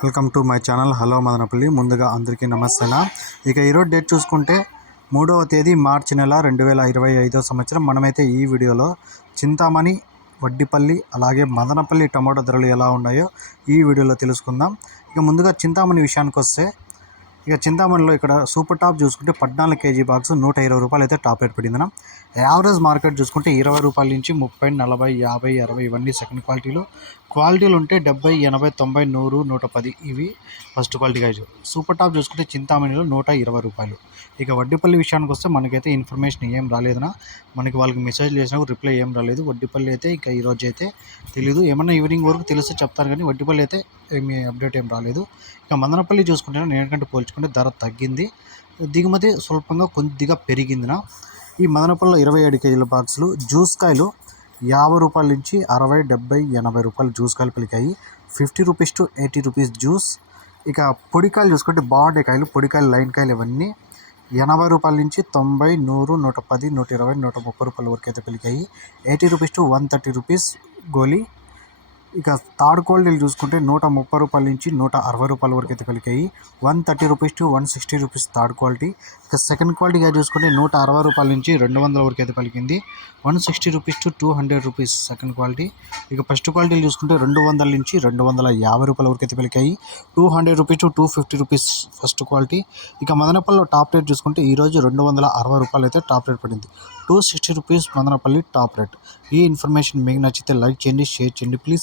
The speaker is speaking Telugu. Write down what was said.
Welcome to my channel. Hello Madanapalle. ముందుగా అందరికీ నమస్తేనా? ఇక ఈరోజు డేట్ చూసుకుంటే మూడవ తేదీ మార్చి నెల రెండు వేల ఇరవై ఐదో సంవత్సరం. మనమైతే ఈ వీడియోలో చింతామణి వడ్డిపల్లి అలాగే మదనపల్లి టమాటో ధరలు ఎలా ఉన్నాయో ఈ వీడియోలో తెలుసుకుందాం. ఇక ముందుగా చింతామణి విషయానికి వస్తే ఇక చింతామణిలో ఇక్కడ సూపర్ టాప్ చూసుకుంటే పద్నాలుగు కేజీ బాక్స్ నూట ఇరవై రూపాయలు అయితే టాప్ రేట్ పడింది యావరేజ్ మార్కెట్ చూసుకుంటే ఇరవై రూపాయల నుంచి ముప్పై నలభై యాభై అరవై ఇవన్నీ సెకండ్ క్వాలిటీలు. క్వాలిటీలు ఉంటే డెబ్బై ఎనభై తొంభై నూరు నూట పది ఇవి first quality guys super top చూసుకుంటే చింతామణిలో నూట ఇరవై రూపాయలు. ఇక వడ్డీపల్లి విషయానికి వస్తే మనకైతే ఇన్ఫర్మేషన్ ఏం రాలేదనా మనకి వాళ్ళకి మెసేజ్ చేసినా రిప్లై ఏం రాలేదు. వడ్డీపల్లి అయితే ఇక ఈరోజు అయితే తెలియదు ఏమన్నా ఈవినింగ్ వరకు తెలిస్తే చెప్తారు కానీ వడ్డీపల్లి అయితే ఏమీ అప్డేట్ ఏం రాలేదు. ఇక మదనపల్లి చూసుకుంటే నేనకంటే పోల్చుకుంటే ధర తగ్గింది. దిగుమతి స్వల్పంగా కొద్దిగా పెరిగిందిన. ఈ మదనపల్లిలో ఇరవై ఏడు కేజీల బాక్సులు జ్యూస్ కాయలు యాభై రూపాయల నుంచి అరవై డెబ్బై ఎనభై రూపాయలు జ్యూస్ కాయలు పెరిగాయి fifty rupees to eighty rupees juice ఇక పొడికాయలు చూసుకుంటే బాగుండే కాయలు పొడికాయలు లైన్ కాయలు ఇవన్నీ ఎనభై రూపాయల నుంచి తొంభై నూరు నూట పది నూట ఇరవై నూట ముప్పై రూపాయల వరకు అయితే పెరిగాయి eighty rupees to one thirty rupees గోలీ ఇక థర్డ్ క్వాలిటీలు చూసుకుంటే నూట ముప్పై రూపాయల నుంచి నూట అరవై రూపాయల వరకు అయితే కలిగాయి. One thirty rupees to one sixty rupees third quality ఇక సెకండ్ క్వాలిటీగా చూసుకుంటే నూట అరవై రూపాయల నుంచి రెండు వందల వరకు అయితే పలికింది one sixty rupees to two hundred rupees second quality ఇక ఫస్ట్ క్వాలిటీలు చూసుకుంటే రెండు వందల నుంచి రెండు వందల యాభై రూపాయల వరకు అయితే పలికాయి two hundred rupees to two fifty rupees first quality ఇక మదనపల్లిలో టాప్ రేట్ చూసుకుంటే ఈరోజు రెండు వందల అరవై రూపాయలు అయితే టాప్ రేట్ పడింది. Two sixty rupees Madanapalle top rate. ఈ ఇన్ఫర్మేషన్ మీకు నచ్చితే లైక్ చేయండి షేర్ చేయండి. ప్లీజ్